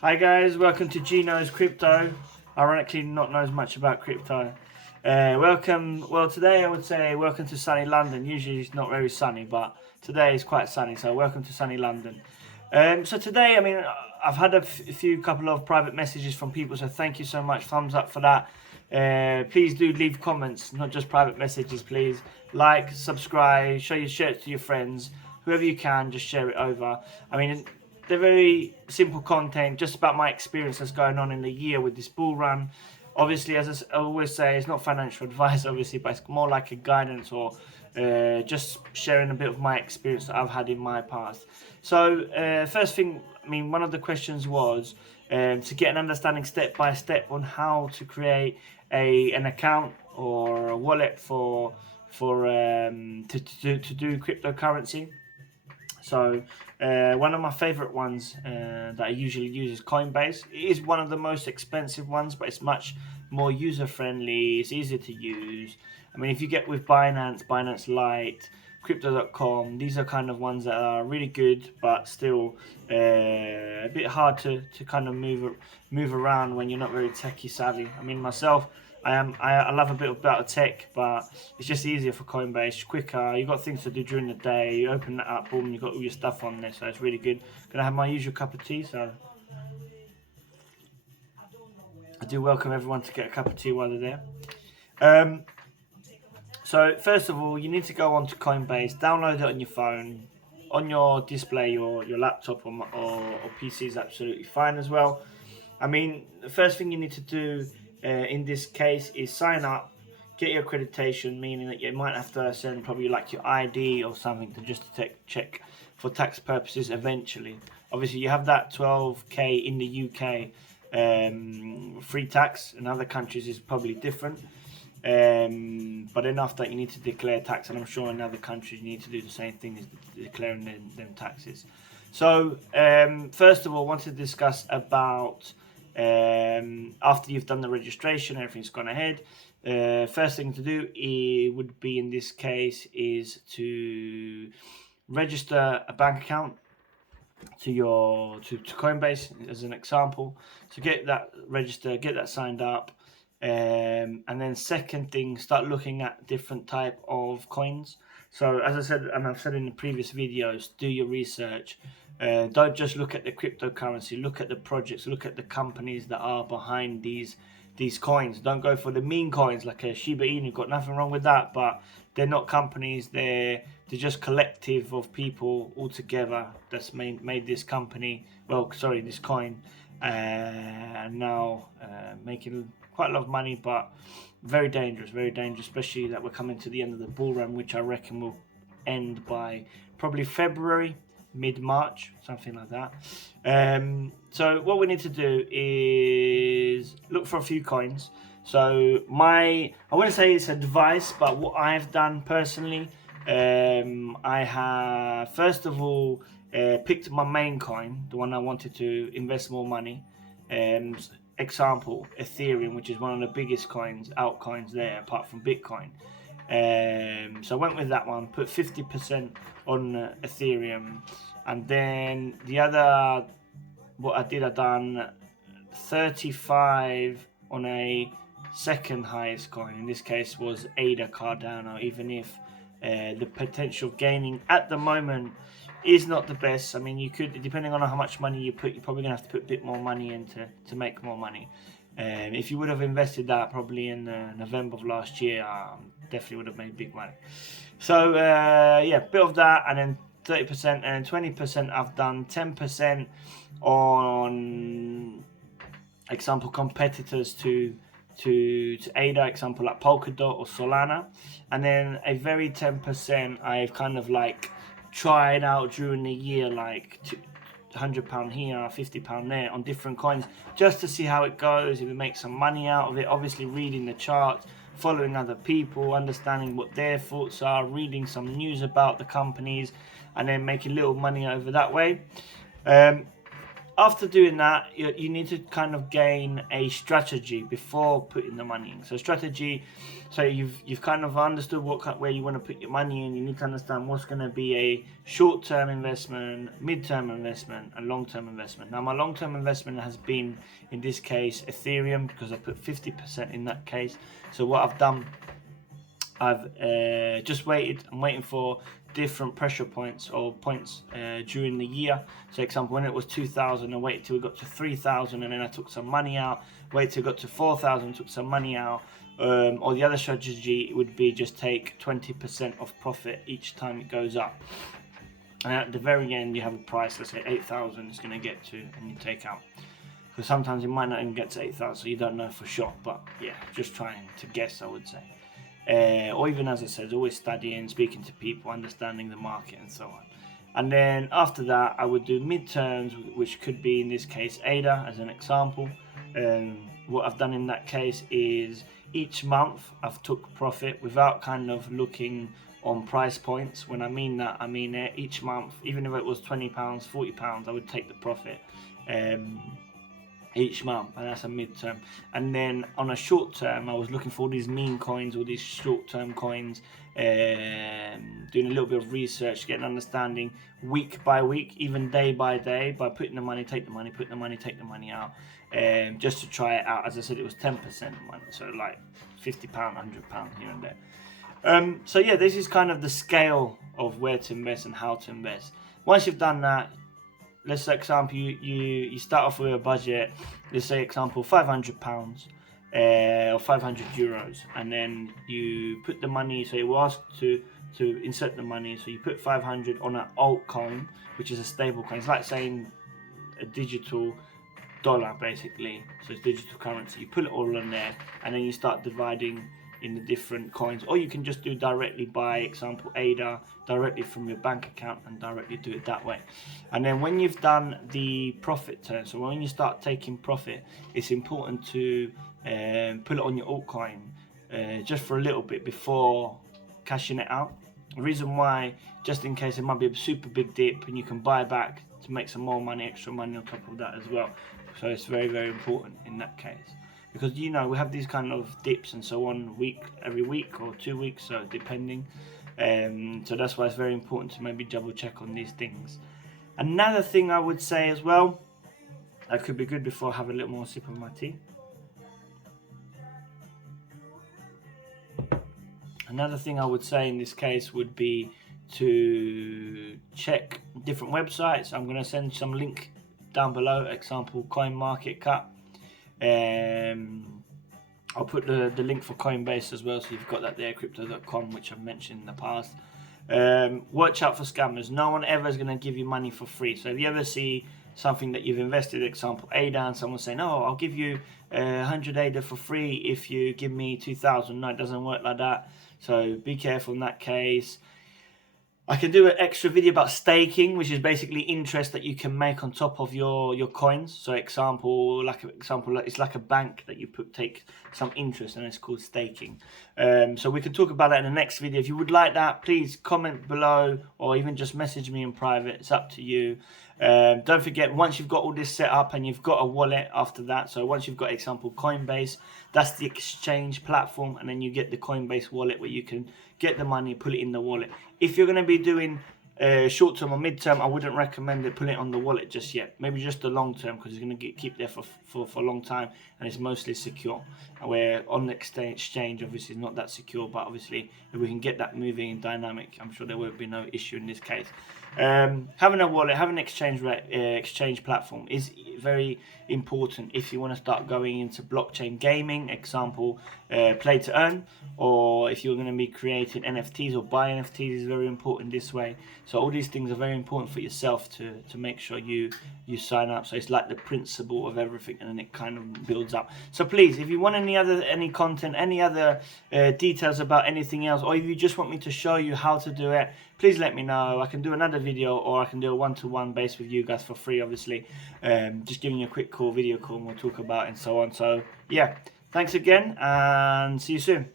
Hi guys, welcome to Gino's Crypto. Ironically, not knows much about crypto. Welcome. Well, today I would say welcome to sunny London. Usually it's not very sunny, but today is quite sunny. So welcome to sunny London. So today, I've had a few couple of private messages from people. So thank you so much. Thumbs up for that. Please do leave comments, not just private messages. Please like, subscribe, share it to your friends, whoever you can. Just share it over. They're very simple content, just about my experience that's going on in the year with this bull run. Obviously, as I always say, it's not financial advice, obviously, but it's more like a guidance or just sharing a bit of my experience that I've had in my past. So, first thing, one of the questions was to get an understanding step by step on how to create an account or a wallet to do cryptocurrency. So one of my favorite ones that I usually use is Coinbase. It is one of the most expensive ones, but it's much more user friendly. It's easier to use. If you get with Binance Lite, Crypto.com, these are kind of ones that are really good, but still a bit hard to kind of move around when you're not very techie savvy. Myself, I love a bit about tech, but it's just easier for Coinbase, quicker. You got things to do during the day. You open that up, boom, you got all your stuff on there, so it's really good. Gonna have my usual cup of tea, so I do welcome everyone to get a cup of tea while they're there. So first of all, you need to go onto Coinbase, download it on your phone, on your display, your laptop or PC is absolutely fine as well. The first thing you need to do in this case is sign up, get your accreditation, meaning that you might have to send probably like your ID or something to just to check for tax purposes eventually. Obviously, you have that 12k in the UK free tax. In other countries is probably different. But enough that you need to declare tax, and I'm sure in other countries you need to do the same thing as declaring them taxes. So first of all, I want to discuss about after you've done the registration, everything's gone ahead. First thing to do would be in this case is to register a bank account to Coinbase as an example. So get that registered, get that signed up. And then second thing, start looking at different type of coins. So as I said, and I've said in the previous videos, do your research. Don't just look at the cryptocurrency, look at the projects, look at the companies that are behind these coins. Don't go for the meme coins like a Shiba Inu. Got nothing wrong with that, but they're not companies. They're just collective of people all together that's made this company. This coin, and now making quite a lot of money, but very dangerous, especially that we're coming to the end of the bull run, which I reckon will end by probably February, mid-March, something like that. So what we need to do is look for a few coins. So I wouldn't say it's advice, but what I've done personally, I have first of all picked my main coin, the one I wanted to invest more money. Example, Ethereum, which is one of the biggest altcoins there, apart from Bitcoin. So I went with that one, put 50% on Ethereum, and then the other, I done 35 on a second highest coin. In this case was ADA Cardano, even if the potential gaining at the moment is not the best. You could, depending on how much money you put, you're probably gonna have to put a bit more money in to make more money. If you would have invested that probably in November of last year, definitely would have made big money. So bit of that, and then 30% and 20%. I've done 10% on example competitors to ADA, example like Polkadot or Solana, and then a very 10% I've kind of like tried out during the year, like £100 here, £50 there on different coins, just to see how it goes, if we make some money out of it. Obviously reading the charts, following other people, understanding what their thoughts are, reading some news about the companies, and then making little money over that way. after doing that, you need to kind of gain a strategy before putting the money in. So strategy, so you've kind of understood where you want to put your money in. You need to understand what's going to be a short-term investment, mid-term investment, and long-term investment. Now, my long-term investment has been, in this case, Ethereum, because I put 50% in that case. So what I've done, I've just waited. I'm waiting for different pressure points or points during the year. So example, when it was 2,000, I waited till it got to 3,000 and then I took some money out. Wait till it got to 4,000, took some money out. Or the other strategy would be just take 20% of profit each time it goes up. And at the very end, you have a price, let's say 8,000 it's going to get to, and you take out. Because sometimes it might not even get to 8,000, so you don't know for sure. But yeah, just trying to guess, I would say. Or even, as I said, always studying, speaking to people, understanding the market and so on. And then after that, I would do midterms, which could be, in this case, ADA as an example. What I've done in that case is each month I've took profit without kind of looking on price points. When I mean that, I mean each month, even if it was £20, £40, I would take the profit each month, and that's a midterm. And then on a short term, I was looking for all these meme coins, all these short-term coins, doing a little bit of research, getting understanding week by week, even day by day, by putting the money, take the money, put the money, take the money out, just to try it out. As I said, it was 10% money, so like £50, £100 here and there. So yeah, this is kind of the scale of where to invest and how to invest. Once you've done that, let's say example, you start off with a budget, let's say example £500 or €500, and then you put the money, so you will ask to insert the money, so you put 500 on an altcoin, which is a stable coin. It's like saying a digital dollar basically, so it's digital currency. You put it all on there, and then you start dividing in the different coins, or you can just do directly by example ADA directly from your bank account and directly do it that way. And then when you've done the profit turn, so when you start taking profit, it's important to put it on your altcoin just for a little bit before cashing it out. The reason why, just in case it might be a super big dip and you can buy back to make some more money, extra money on top of that as well. So it's very, very important in that case. Because, you know, we have these kind of dips and so on every week or 2 weeks, so depending. So that's why it's very important to maybe double check on these things. Another thing I would say as well, that could be good before I have a little more sip of my tea. Another thing I would say in this case would be to check different websites. I'm going to send some link down below, example CoinMarketCap. I'll put the link for Coinbase as well, so you've got that there, crypto.com, which I've mentioned in the past. Watch out for scammers. No one ever is going to give you money for free. So if you ever see something that you've invested, example ADA, and someone saying, "Oh, I'll give you 100 ADA for free if you give me 2,000. No, it doesn't work like that. So be careful in that case. I can do an extra video about staking, which is basically interest that you can make on top of your coins. So example, it's like a bank that you take some interest, and it's called staking. So we can talk about that in the next video. If you would like that, please comment below or even just message me in private. It's up to you. Don't forget, once you've got all this set up and you've got a wallet after that, so once you've got example Coinbase, that's the exchange platform, and then you get the Coinbase wallet where you can get the money, put it in the wallet. If you're going to be doing short term or mid term, I wouldn't recommend it, put it on the wallet just yet. Maybe just the long term, because it's going to keep there for a long time, and it's mostly secure. Where on the exchange, obviously, is not that secure, but obviously, if we can get that moving and dynamic, I'm sure there won't be no issue in this case. Having a wallet, having an exchange platform is very important if you want to start going into blockchain gaming, example play to earn, or if you're going to be creating NFTs or buy NFTs is very important this way. So all these things are very important for yourself to make sure you sign up. So it's like the principle of everything, and then it kind of builds up. So please, if you want any content, any other details about anything else, or if you just want me to show you how to do it, please let me know. I can do another video, or I can do a one-to-one base with you guys for free, obviously. Just giving you a quick video call, and we'll talk about it and so on. So yeah, thanks again, and see you soon.